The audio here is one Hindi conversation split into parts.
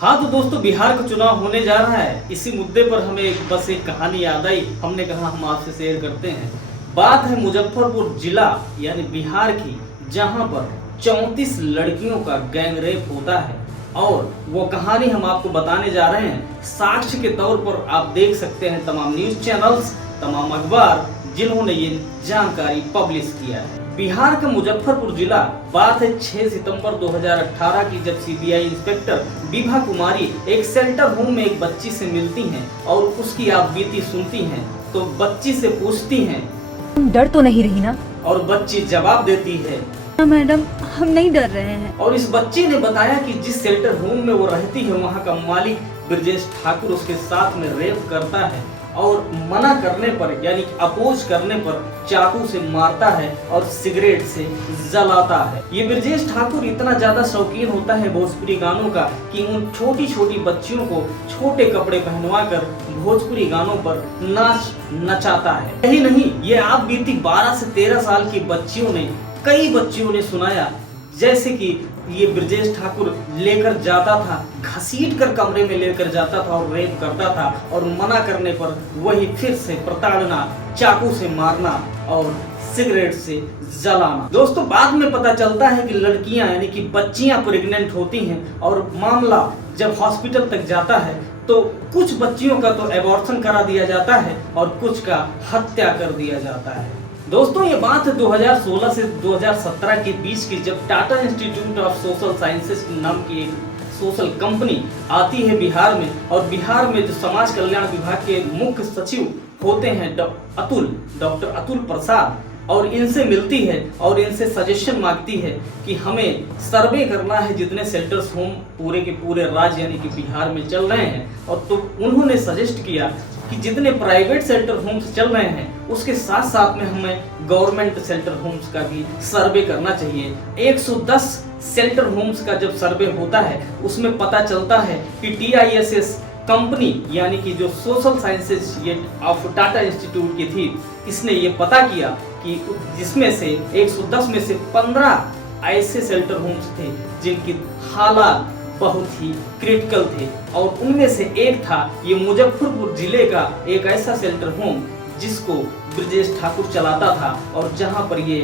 हाँ तो दोस्तों, बिहार का चुनाव होने जा रहा है। इसी मुद्दे पर हमें बस एक कहानी याद आई, हमने कहा हम आपसे शेयर करते हैं। बात है मुजफ्फरपुर जिला यानी बिहार की, जहां पर 34 लड़कियों का गैंग रेप होता है। और वो कहानी हम आपको बताने जा रहे हैं। साक्ष्य के तौर पर आप देख सकते हैं तमाम न्यूज चैनल्स, तमाम अखबार जिन्होंने ये जानकारी पब्लिश किया है। बिहार का मुजफ्फरपुर जिला, बात है 6 सितंबर 2018 की, जब सीबीआई इंस्पेक्टर विभा कुमारी एक शेल्टर होम में एक बच्ची से मिलती हैं और उसकी आप बीती सुनती हैं। तो बच्ची से पूछती हैं, डर तो नहीं रही ना? और बच्ची जवाब देती है, मैडम हम नहीं डर रहे हैं। और इस बच्ची ने बताया कि जिस शेल्टर होम में वो रहती है वहाँ का मालिक ब्रजेश ठाकुर उसके साथ में रेप करता है और मना करने पर यानी कि अपोज करने पर चाकू से मारता है और सिगरेट से जलाता है। ये ब्रजेश ठाकुर इतना ज्यादा शौकीन होता है भोजपुरी गानों का कि उन छोटी छोटी बच्चियों को छोटे कपड़े पहनवा कर भोजपुरी गानों पर नाच नचाता है। यही नहीं, ये आप बीती 12 से 13 साल की बच्चियों ने, कई बच्चियों ने सुनाया जैसे कि ये ब्रजेश ठाकुर लेकर जाता था, घसीट कर कमरे में लेकर जाता था और रेप करता था, और मना करने पर वही फिर से प्रताड़ना, चाकू से मारना और सिगरेट से जलाना। दोस्तों, बाद में पता चलता है कि लड़कियां यानी कि बच्चियां प्रेग्नेंट होती हैं और मामला जब हॉस्पिटल तक जाता है तो कुछ बच्चियों का तो एबॉर्शन करा दिया जाता है और कुछ का हत्या कर दिया जाता है। दोस्तों, ये बात है 2016 से 2017 के बीच की, जब Tata institute of social sciences नाम की एक सोशल कंपनी आती है बिहार में, और बिहार में जो समाज कल्याण विभाग के मुख्य सचिव होते हैं डॉक्टर अतुल प्रसाद, और इनसे मिलती है और इनसे सजेशन मांगती है कि हमें सर्वे करना है जितने शेल्टर्स होम पूरे के पूरे राज्य यानी कि बिहार में चल रहे हैं। और तो उन्होंने सजेस्ट किया कि जितने प्राइवेट शेल्टर होम्स चल रहे हैं उसके साथ साथ में हमें गवर्नमेंट शेल्टर होम्स का भी सर्वे करना चाहिए। 110 शेल्टर होम्स का जब सर्वे होता है उसमें पता चलता है कि TISS कंपनी यानी कि जो social sciences of Tata institute की थी, इसने ये पता किया कि जिसमें से 110 में से 15 ऐसे शेल्टर होम्स थे जिनकी हालात बहुत ही क्रिटिकल थे, और उनमें से एक था ये मुजफ्फरपुर जिले का एक ऐसा शेल्टर होम जिसको ब्रजेश ठाकुर चलाता था, और जहां पर ये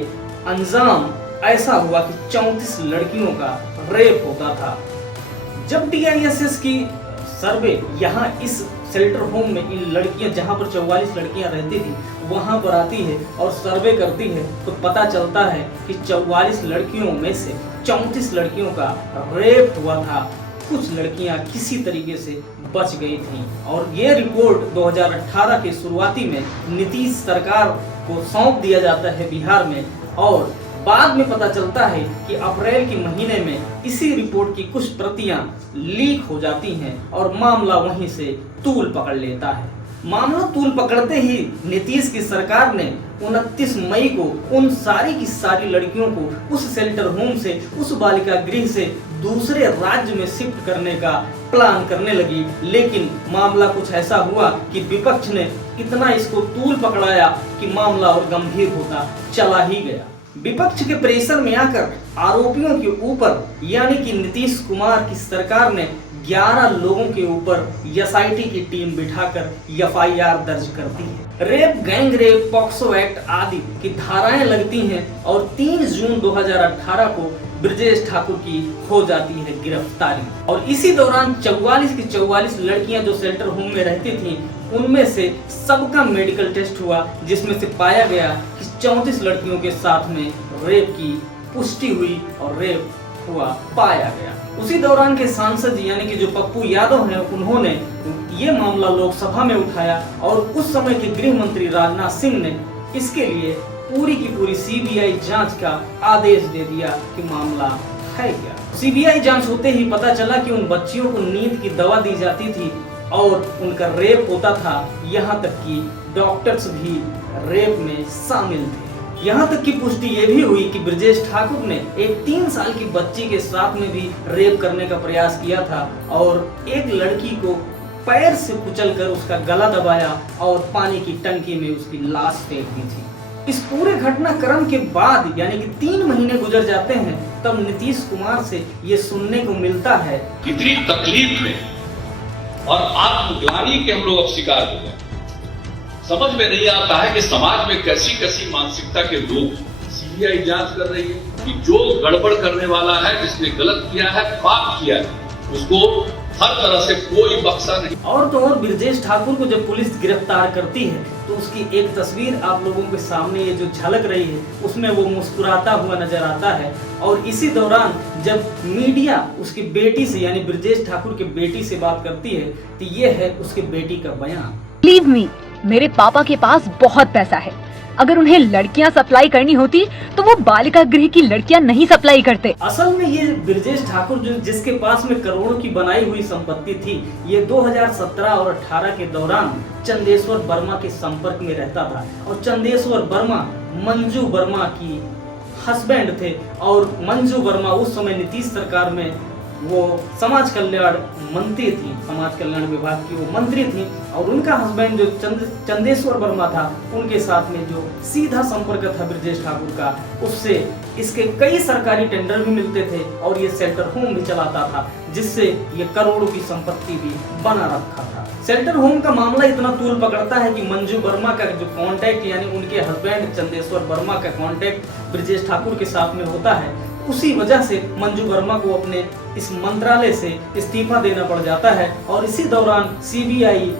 अंजाम ऐसा हुआ कि 34 लड़कियों का रेप होता था। जब TISS की सर्वे यहाँ इस शेल्टर होम में इन लड़कियां, जहां पर 44 लड़कियां रहती थी, वहां पर आती है और सर्वे करती है, तो पता चलता है कि 44 लड़कियों में से 34 लड़कियों का रेप हुआ था। कुछ लड़कियां किसी तरीके से बच गई थीं, और ये रिपोर्ट 2018 के शुरुआती में नीतीश सरकार को सौंप दिया जाता है बिहार में, और बाद में पता चलता है कि अप्रैल के महीने में इसी रिपोर्ट की कुछ प्रतियां लीक हो जाती हैं और मामला वहीं से तूल पकड़ लेता है। मामला तूल पकड़ते ही नीतीश की सरकार ने 29 मई को उन सारी की सारी लड़कियों को उस शेल्टर होम से, उस बालिका गृह से दूसरे राज्य में शिफ्ट करने का प्लान करने लगी। लेकिन मामला कुछ ऐसा हुआ कि विपक्ष ने इतना इसको तूल पकड़ाया कि मामला और गंभीर होता चला ही गया। विपक्ष के प्रेशर में आकर आरोपियों के ऊपर यानी कि नीतीश कुमार की सरकार ने 11 लोगों के ऊपर SIT की टीम बिठाकर FIR दर्ज करती है। Rape, gang rape, POCSO act आदि की धाराएं लगती हैं, और 3 जून 2018 को ब्रजेश ठाकुर की हो जाती है गिरफ्तारी। और इसी दौरान 44 की 44 लड़कियां जो शेल्टर होम में रहती थीं, उनमें से सबका मेडिकल टेस्ट हुआ, जिसमें से पाया गया कि 34 लड़कियों के साथ में रेप की पुष्टि हुई और रेप हुआ पाया गया। उसी दौरान के सांसद यानी कि जो पप्पू यादव हैं, उन्होंने ये मामला लोकसभा में उठाया, और उस समय के गृह मंत्री राजनाथ सिंह ने इसके लिए पूरी की पूरी CBI जांच का आदेश दे दिया कि मामला है क्या। CBI जांच होते ही पता चला कि उन बच्चियों को नींद की दवा दी जाती थी और उनका रेप होता था। यहाँ तक कि डॉक्टर्स भी रेप में शामिल थे। यहाँ तक की पुष्टि ये भी हुई कि ब्रजेश ठाकुर ने एक 3 साल की बच्ची के साथ में भी रेप करने का प्रयास किया था, और एक लड़की को पैर से कुचलकर उसका गला दबाया और पानी की टंकी में उसकी लाश फेंक दी थी। इस पूरे घटनाक्रम के बाद यानी कि 3 महीने गुजर जाते हैं, तब नीतीश कुमार से ये सुनने को मिलता है, इतनी तकलीफ में और आत्मग्लानि के हम लोग अब शिकार हो गए। समझ में नहीं आता है कि समाज में कैसी कैसी मानसिकता के लोग। सीबीआई जांच कर रही है कि जो गड़बड़ करने वाला है, जिसने गलत किया है, पाप किया है, उसको हर तरह से कोई बख्शा नहीं। और तो और ब्रजेश ठाकुर को जब पुलिस गिरफ्तार करती है तो उसकी एक तस्वीर आप लोगों के सामने ये जो झलक रही है, उसमें वो मुस्कुराता हुआ नजर आता है। और इसी दौरान जब मीडिया उसकी बेटी से यानी ब्रजेश ठाकुर की बेटी से बात करती है तो ये है उसकी बेटी का बयान। Believe me, मेरे पापा के पास बहुत पैसा है। अगर उन्हें लड़कियां सप्लाई करनी होती तो वो बालिका गृह की लड़कियां नहीं सप्लाई करते। असल में ये ब्रजेश ठाकुर जो जिसके पास में करोड़ों की बनाई हुई संपत्ति थी, ये 2017 और 18 के दौरान चंदेश्वर वर्मा के संपर्क में रहता था। और चंदेश्वर वर्मा मंजू वर्मा की हस्बैंड थे। और मंजू वर्मा उस समय नीतीश सरकार में वो समाज कल्याण मंत्री थी, समाज कल्याण विभाग की वो मंत्री थी। और उनका हस्बैंड जो चंदेश्वर वर्मा था, उनके साथ में जो सीधा संपर्क था ब्रजेश ठाकुर का, उससे इसके कई सरकारी टेंडर भी मिलते थे और ये शेल्टर होम भी चलाता था, जिससे ये करोड़ों की संपत्ति भी बना रखा था। शेल्टर होम का मामला इतना तूल पकड़ता है कि मंजू वर्मा का जो कांटेक्ट यानी उनके हस्बैंड चंदेश्वर वर्मा का कांटेक्ट ब्रजेश ठाकुर के साथ में होता है। उसी वजह से मंजू वर्मा को अपने इस मंत्रालय से इस्तीफा देना पड़ जाता है। और इसी दौरान सीबीआई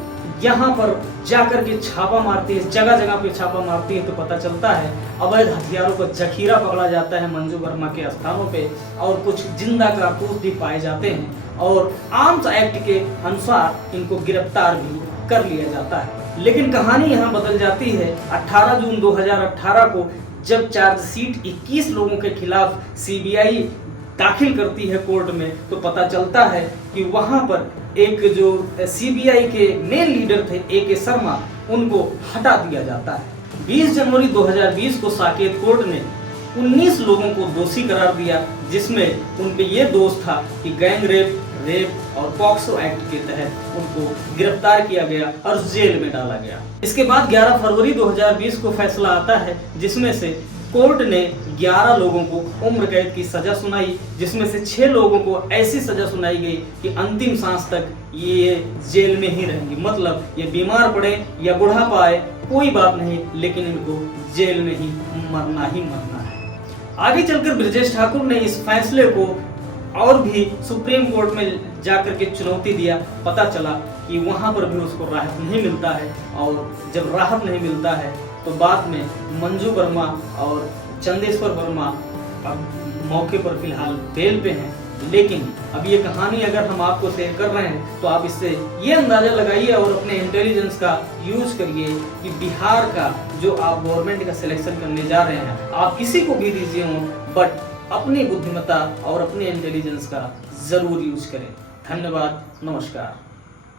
यहाँ पर जाकर के छापा मारती है, जगह जगह पे छापा मारती है, तो पता चलता है अवैध हथियारों का जखीरा पकड़ा जाता है मंजू वर्मा के स्थानों पे। और कुछ जिंदा कारतूस भी पाए जाते हैं और आर्म्स एक्ट के अनुसार इनको गिरफ्तार भी कर लिया जाता है। लेकिन कहानी यहाँ बदल जाती है 18 जून 2018 को, जब चार्जशीट 21 लोगों के खिलाफ सीबीआई दाखिल करती है कोर्ट में, तो पता चलता है कि वहां पर एक जो सीबीआई के मेन लीडर थे AK शर्मा, उनको हटा दिया जाता है। 20 जनवरी 2020 को साकेत कोर्ट ने 19 लोगों को दोषी करार दिया, जिसमें उनके ये दोष था कि गैंग रेप और पॉक्सो एक्ट के तहत उनको गिरफ्तार किया गया और जेल में डाला गया। इसके बाद 11 फरवरी 2020 को फैसला आता है, जिसमें से कोर्ट ने 11 लोगों को उम्र कैद की सजा सुनाई, जिसमें से 6 लोगों को ऐसी सजा सुनाई गई कि अंतिम सांस तक ये जेल में ही रहेंगे। मतलब ये बीमार पड़े या बुढ़ापा आए कोई बात नहीं, लेकिन इनको जेल में ही मरना है। आगे चलकर ब्रजेश ठाकुर ने इस फैसले को और भी सुप्रीम कोर्ट में जाकर के चुनौती दिया। पता चला कि वहां पर भी उसको राहत नहीं मिलता है। और जब राहत नहीं मिलता है तो बाद में मंजू वर्मा और चंदेश्वर वर्मा अब मौके पर फिलहाल बेल पे हैं। लेकिन अब ये कहानी अगर हम आपको शेयर कर रहे हैं तो आप इससे ये अंदाजा लगाइए और अपने इंटेलिजेंस का यूज करिए कि बिहार का जो आप गवर्नमेंट का सिलेक्शन करने जा रहे हैं, आप किसी को भी दीजिए हो, बट अपनी बुद्धिमत्ता और अपने इंटेलिजेंस का जरूर यूज करें। धन्यवाद, नमस्कार।